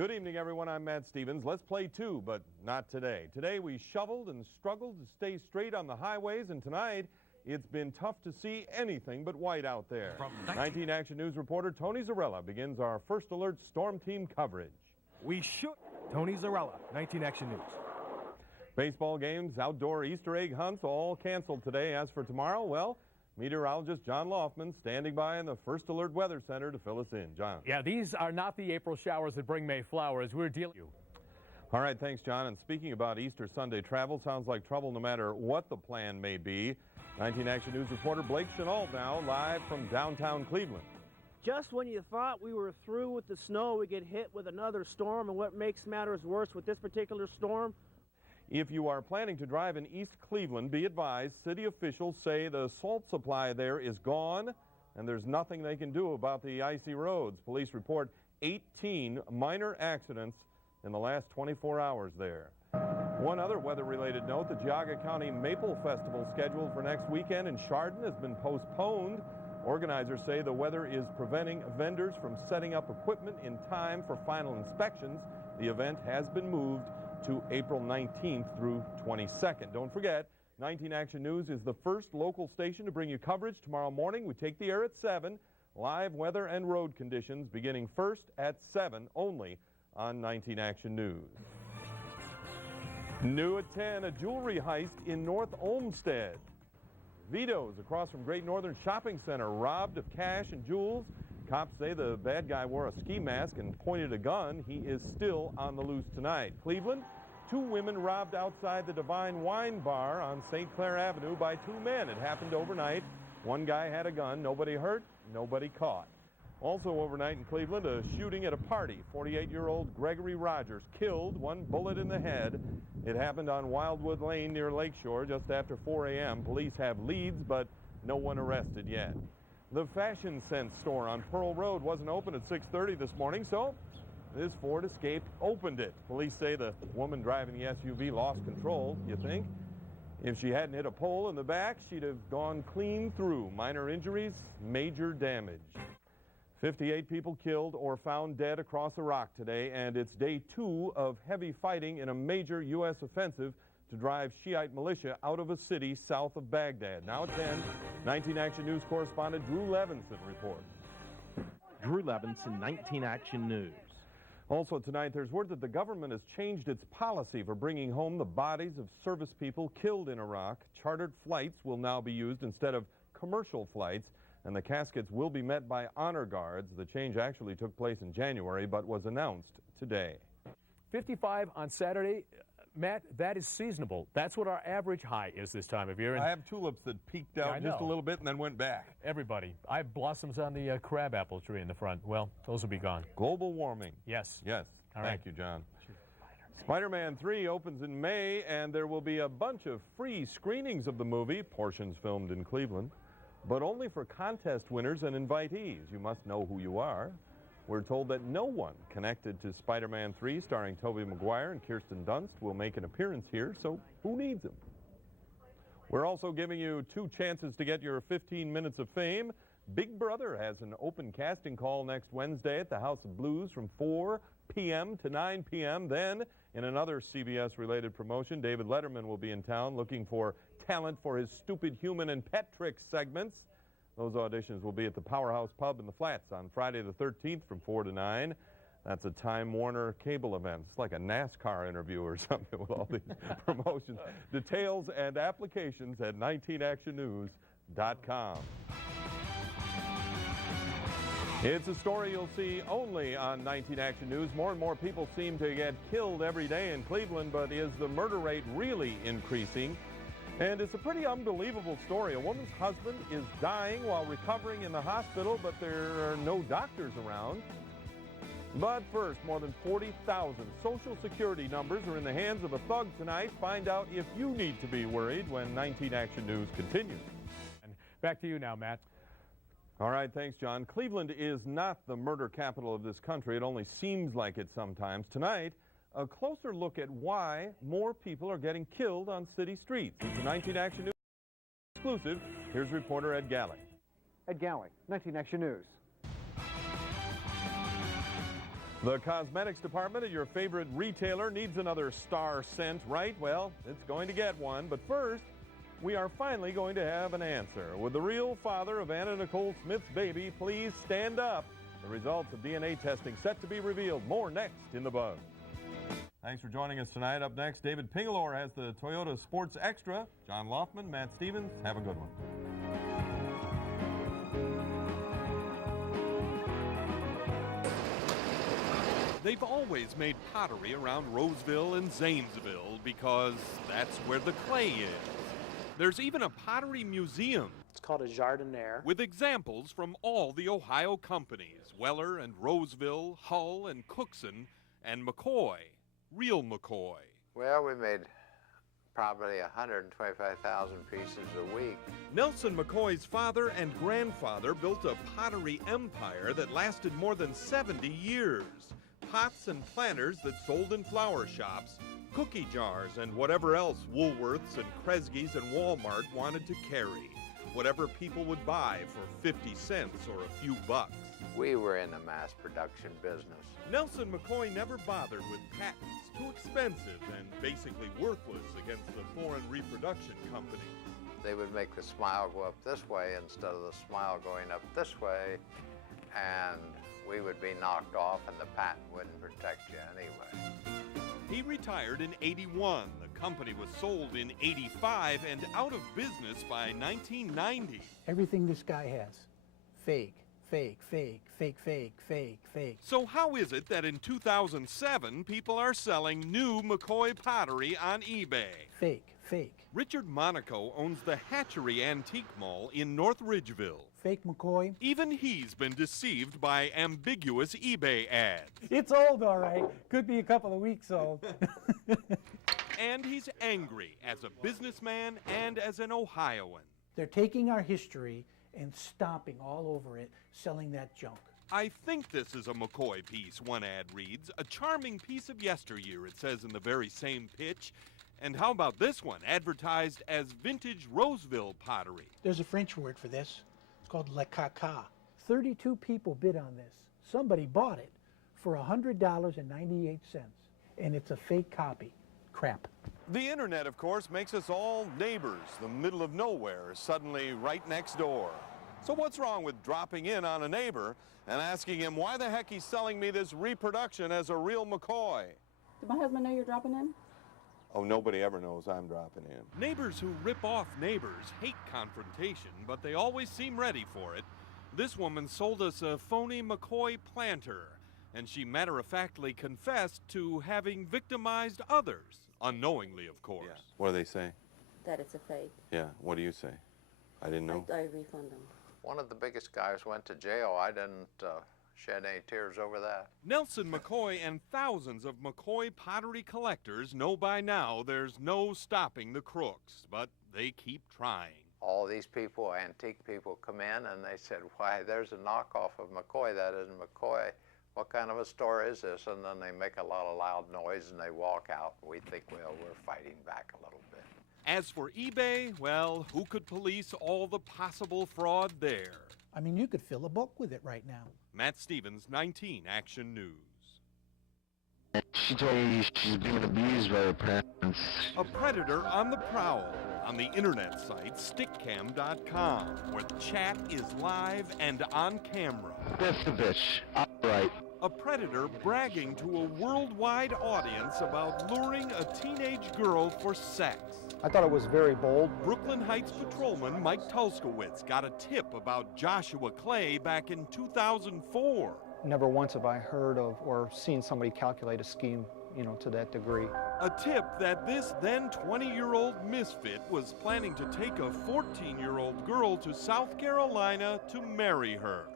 Good evening, everyone. I'm Matt Stevens. Let's play two, but not today. Today we shoveled and struggled to stay straight on the highways, and tonight it's been tough to see anything but white out there. From 19 Action News reporter Tony Zarella begins our First Alert Storm Team coverage. We should. Tony Zarella, 19 Action News. Baseball games, outdoor Easter egg hunts, all canceled today. As for tomorrow, well, meteorologist John Laufman standing by in the First Alert Weather Center to fill us in. John. Yeah, these are not the April showers that bring May flowers. We're dealing with you. All right, thanks, John. And speaking about Easter Sunday travel, sounds like trouble no matter what the plan may be. 19 Action News reporter Blake Chenault now live from downtown Cleveland. Just when you thought we were through with the snow, we get hit with another storm, and what makes matters worse with this particular storm? If you are planning to drive in East Cleveland, be advised, city officials say the salt supply there is gone, and there's nothing they can do about the icy roads. Police report 18 minor accidents in the last 24 hours there. One other weather-related note, the Geauga County Maple Festival scheduled for next weekend in Chardon has been postponed. Organizers say the weather is preventing vendors from setting up equipment in time for final inspections. The event has been moved to April 19th through 22nd. Don't forget, 19 Action News is the first local station to bring you coverage tomorrow morning. We take the air at 7. Live weather and road conditions beginning first at 7 only on 19 Action News. New at 10, a jewelry heist in North Olmsted. Vito's across from Great Northern Shopping Center robbed of cash and jewels. Cops say the bad guy wore a ski mask and pointed a gun. He is still on the loose tonight. Cleveland, 2 women robbed outside the Divine Wine Bar on St. Clair Avenue by 2 men. It happened overnight. One guy had a gun. Nobody hurt, nobody caught. Also overnight in Cleveland, a shooting at a party. 48-year-old Gregory Rogers killed, 1 bullet in the head. It happened on Wildwood Lane near Lakeshore just after 4 a.m. Police have leads, but no one arrested yet. The Fashion Sense store on Pearl Road wasn't open at 6:30 this morning, so this Ford Escape opened it. Police say the woman driving the SUV lost control, you think? If she hadn't hit a pole in the back, she'd have gone clean through. Minor injuries, major damage. 58 people killed or found dead across Iraq today, and it's day 2 of heavy fighting in a major U.S. offensive to drive Shiite militia out of a city south of Baghdad. Now at 10, 19 Action News correspondent Drew Levinson reports. Drew Levinson, 19 Action News. Also tonight, there's word that the government has changed its policy for bringing home the bodies of service people killed in Iraq. Chartered flights will now be used instead of commercial flights, and the caskets will be met by honor guards. The change actually took place in January, but was announced today. 55 on Saturday. Matt, that is seasonable. That's what our average high is this time of year. I have tulips that peaked out just a little bit and then went back. Everybody. I have blossoms on the crabapple tree in the front. Well, those will be gone. Global warming. Yes. Yes. All Thank you, John. Spider-Man 3 opens in May, and there will be a bunch of free screenings of the movie, portions filmed in Cleveland, but only for contest winners and invitees. You must know who you are. We're told that no one connected to Spider-Man 3, starring Tobey Maguire and Kirsten Dunst, will make an appearance here, so who needs them? We're also giving you 2 chances to get your 15 minutes of fame. Big Brother has an open casting call next Wednesday at the House of Blues from 4 p.m. to 9 p.m. Then, in another CBS-related promotion, David Letterman will be in town looking for talent for his Stupid Human and Pet Tricks segments. Those auditions will be at the Powerhouse Pub in the Flats on Friday the 13th from 4 to 9. That's a Time Warner cable event. It's like a NASCAR interview or something with all these promotions. Details and applications at 19actionnews.com. It's a story you'll see only on 19 Action News. More and more people seem to get killed every day in Cleveland, but is the murder rate really increasing? And it's a pretty unbelievable story. A woman's husband is dying while recovering in the hospital, but there are no doctors around. But first, more than 40,000 Social Security numbers are in the hands of a thug tonight. Find out if you need to be worried when 19 Action News continues. And back to you now, Matt. All right, thanks, John. Cleveland is not the murder capital of this country. It only seems like it sometimes. Tonight, a closer look at why more people are getting killed on city streets. It's a 19 Action News exclusive. Here's reporter Ed Galley. Ed Galley, 19 Action News. The cosmetics department at your favorite retailer needs another star scent, right? Well, it's going to get one. But first, we are finally going to have an answer. Would the real father of Anna Nicole Smith's baby please stand up? The results of DNA testing set to be revealed. More next in The Buzz. Thanks for joining us tonight. Up next, David Pingalore has the Toyota Sports Extra. John Loftman, Matt Stevens, have a good one. They've always made pottery around Roseville and Zanesville because that's where the clay is. There's even a pottery museum. It's called a jardiniere. With examples from all the Ohio companies, Weller and Roseville, Hull and Cookson, and McCoy, real McCoy. Well, we made probably 125,000 pieces a week. Nelson McCoy's father and grandfather built a pottery empire that lasted more than 70 years. Pots and planters that sold in flower shops, cookie jars, and whatever else Woolworths and Kresge's and Walmart wanted to carry. Whatever people would buy for 50 cents or a few bucks. We were in the mass production business. Nelson McCoy never bothered with patents, too expensive and basically worthless against the foreign reproduction companies. They would make the smile go up this way instead of the smile going up this way, and we would be knocked off and the patent wouldn't protect you anyway. He retired in '81. The company was sold in '85 and out of business by 1990. Everything this guy has, fake, fake, fake, fake, fake, fake, fake. So how is it that in 2007 people are selling new McCoy pottery on eBay? Fake, fake. Richard Monaco owns the Hatchery Antique Mall in North Ridgeville. Fake McCoy. Even he's been deceived by ambiguous eBay ads. It's old, all right. Could be a couple of weeks old. And he's angry as a businessman and as an Ohioan. They're taking our history and stomping all over it, selling that junk. I think this is a McCoy piece, one ad reads. A charming piece of yesteryear, it says in the very same pitch. And how about this one, advertised as vintage Roseville pottery? There's a French word for this. It's called le caca. 32 people bid on this. Somebody bought it for $100.98, and it's a fake copy. Crap. The internet, of course, makes us all neighbors. The middle of nowhere is suddenly right next door. So what's wrong with dropping in on a neighbor and asking him why the heck he's selling me this reproduction as a real McCoy? Did my husband know you're dropping in? Oh, nobody ever knows I'm dropping in. Neighbors who rip off neighbors hate confrontation, but they always seem ready for it. This woman sold us a phony McCoy planter, and she matter-of-factly confessed to having victimized others, unknowingly, of course. Yeah. What do they say? That it's a fake. Yeah, what do you say? I didn't know. I refund them. One of the biggest guys went to jail. I didn't shed any tears over that. Nelson McCoy and thousands of McCoy pottery collectors know by now there's no stopping the crooks, but they keep trying. All these people, antique people, come in and they said, why, there's a knockoff of McCoy. That isn't McCoy. What kind of a store is this? And then they make a lot of loud noise and they walk out. We think, well, we're fighting back a little bit. As for eBay, well, who could police all the possible fraud there? I mean, you could fill a book with it right now. Matt Stevens, 19 Action News. She told me she's being abused by her parents. A predator on the prowl on the internet site stickcam.com, where the chat is live and on camera. That's the bitch. All right. A predator bragging to a worldwide audience about luring a teenage girl for sex. I thought it was very bold. Brooklyn Heights patrolman Mike Tulskowitz got a tip about Joshua Clay back in 2004. Never once have I heard of or seen somebody calculate a scheme, to that degree. A tip that this then 20-year-old misfit was planning to take a 14-year-old girl to South Carolina to marry her.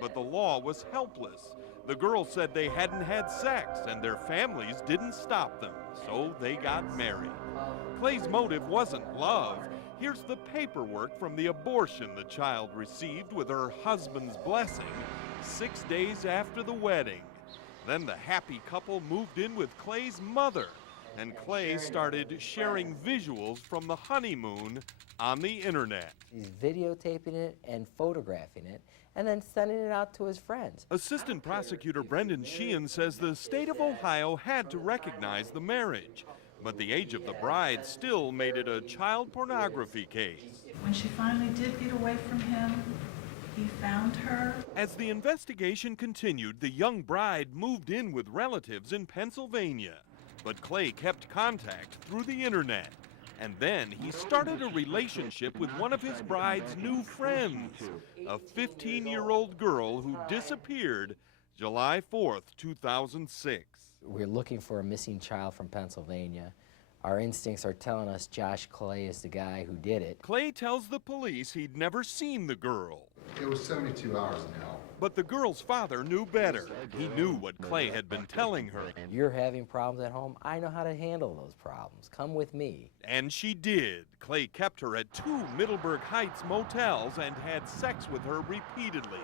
But the law was helpless. The girls said they hadn't had sex and their families didn't stop them, so they got married. Clay's motive wasn't love. Here's the paperwork from the abortion the child received with her husband's blessing 6 days after the wedding. Then the happy couple moved in with Clay's mother, and Clay started sharing visuals from the honeymoon on the internet. He's videotaping it and photographing it, and then sending it out to his friends. Assistant Prosecutor Brendan Sheehan says the state of Ohio had to recognize the marriage, but the age of the bride still made it a child pornography case. When she finally did get away from him, he found her. As the investigation continued, the young bride moved in with relatives in Pennsylvania, but Clay kept contact through the internet. And then he started a relationship with one of his bride's new friends, a 15-year-old girl who disappeared July 4th, 2006. We're looking for a missing child from Pennsylvania. Our instincts are telling us Josh Clay is the guy who did it. Clay tells the police he'd never seen the girl. It was 72 hours now. But the girl's father knew better. He knew what Clay had been telling her. You're having problems at home? I know how to handle those problems. Come with me. And she did. Clay kept her at 2 Middleburg Heights motels and had sex with her repeatedly.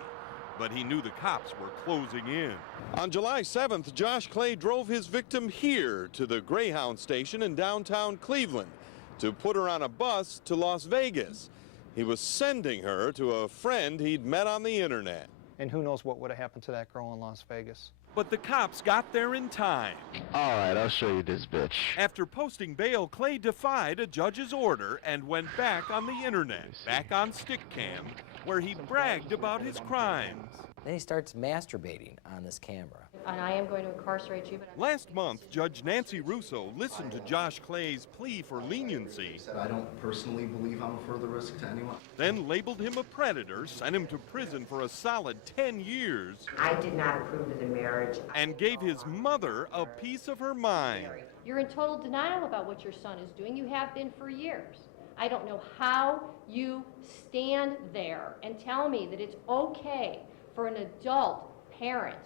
But he knew the cops were closing in. On July 7th, Josh Clay drove his victim here to the Greyhound station in downtown Cleveland to put her on a bus to Las Vegas. He was sending her to a friend he'd met on the internet. And who knows what would have happened to that girl in Las Vegas. But the cops got there in time. All right, I'll show you this bitch. After posting bail, Clay defied a judge's order and went back on the internet, back on Stickcam, where he bragged about his crimes. Then he starts masturbating on this camera. And I am going to incarcerate you. Last month, Judge Nancy Russo listened to Josh Clay's plea for leniency. I don't personally believe I'm a further risk to anyone. Then labeled him a predator, sent him to prison for a solid 10 years. I did not approve of the marriage. And gave his mother a piece of her mind. You're in total denial about what your son is doing. You have been for years. I don't know how you stand there and tell me that it's okay for an adult parent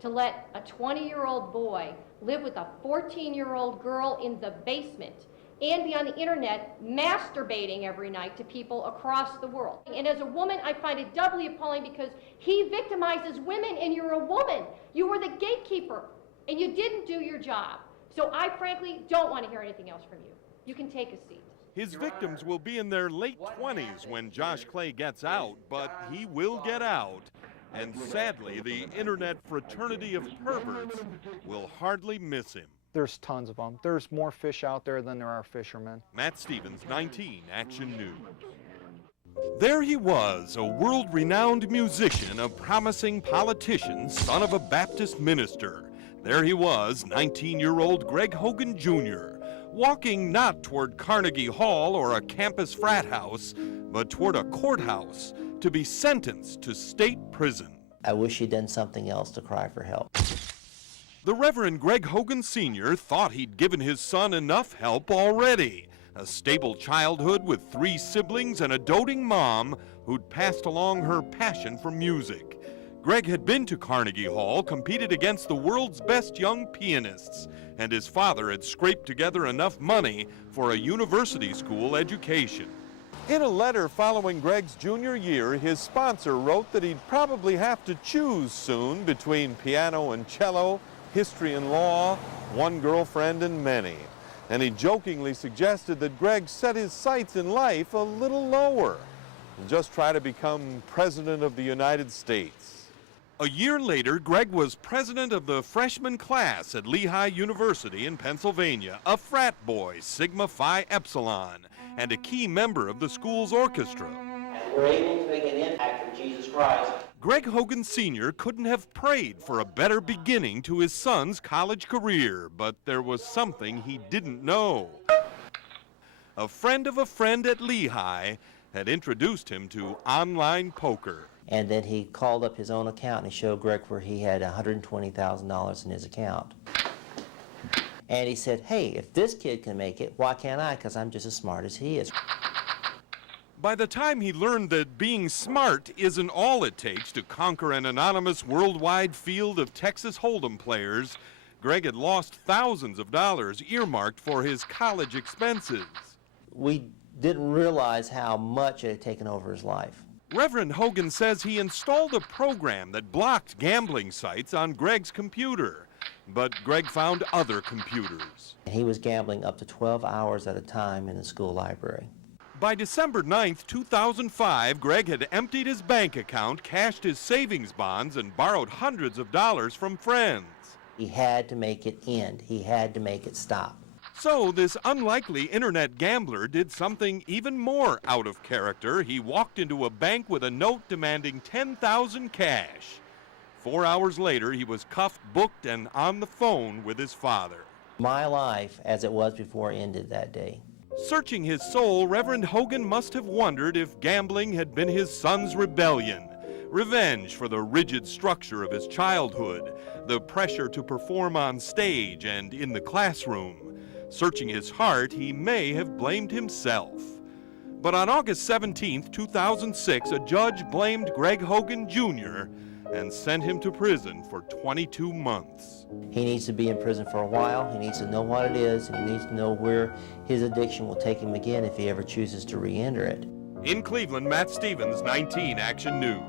to let a 20-year-old boy live with a 14-year-old girl in the basement and be on the internet masturbating every night to people across the world. And as a woman, I find it doubly appalling because he victimizes women and you're a woman. You were the gatekeeper and you didn't do your job. So I frankly don't want to hear anything else from you. You can take a seat. His victims will be in their late 20s when Josh Clay gets out, but he will get out. And sadly, the internet fraternity of perverts will hardly miss him. There's tons of them. There's more fish out there than there are fishermen. Matt Stevens, 19 Action News. There he was, a world-renowned musician, a promising politician, son of a Baptist minister. There he was, 19-year-old Greg Hogan Jr., walking not toward Carnegie Hall or a campus frat house, but toward a courthouse to be sentenced to state prison. I wish he'd done something else to cry for help. The Reverend Greg Hogan Sr. thought he'd given his son enough help already. A stable childhood with 3 siblings and a doting mom who'd passed along her passion for music. Greg had been to Carnegie Hall, competed against the world's best young pianists, and his father had scraped together enough money for a university school education. In a letter following Greg's junior year, his sponsor wrote that he'd probably have to choose soon between piano and cello, history and law, one girlfriend and many. And he jokingly suggested that Greg set his sights in life a little lower and just try to become President of the United States. A year later, Greg was president of the freshman class at Lehigh University in Pennsylvania, a frat boy, Sigma Phi Epsilon, and a key member of the school's orchestra. And we're able to make an impact for Jesus Christ. Greg Hogan Sr. couldn't have prayed for a better beginning to his son's college career, but there was something he didn't know. A friend of a friend at Lehigh had introduced him to online poker. And then he called up his own account and he showed Greg where he had $120,000 in his account. And he said, hey, if this kid can make it, why can't I? Because I'm just as smart as he is. By the time he learned that being smart isn't all it takes to conquer an anonymous worldwide field of Texas Hold'em players, Greg had lost thousands of dollars earmarked for his college expenses. We didn't realize how much it had taken over his life. Reverend Hogan says he installed a program that blocked gambling sites on Greg's computer, but Greg found other computers. He was gambling up to 12 hours at a time in the school library. By December 9th, 2005, Greg had emptied his bank account, cashed his savings bonds, and borrowed hundreds of dollars from friends. He had to make it end. He had to make it stop. So this unlikely internet gambler did something even more out of character. He walked into a bank with a note demanding $10,000 cash. 4 hours later, he was cuffed, booked, and on the phone with his father. My life, as it was before, ended that day. Searching his soul, Reverend Hogan must have wondered if gambling had been his son's rebellion. Revenge for the rigid structure of his childhood, the pressure to perform on stage and in the classroom. Searching his heart, he may have blamed himself. But on August 17, 2006, a judge blamed Greg Hogan Jr. and sent him to prison for 22 months. He needs to be in prison for a while. He needs to know what it is, and he needs to know where his addiction will take him again if he ever chooses to re-enter it. In Cleveland, Matt Stevens, 19 Action News.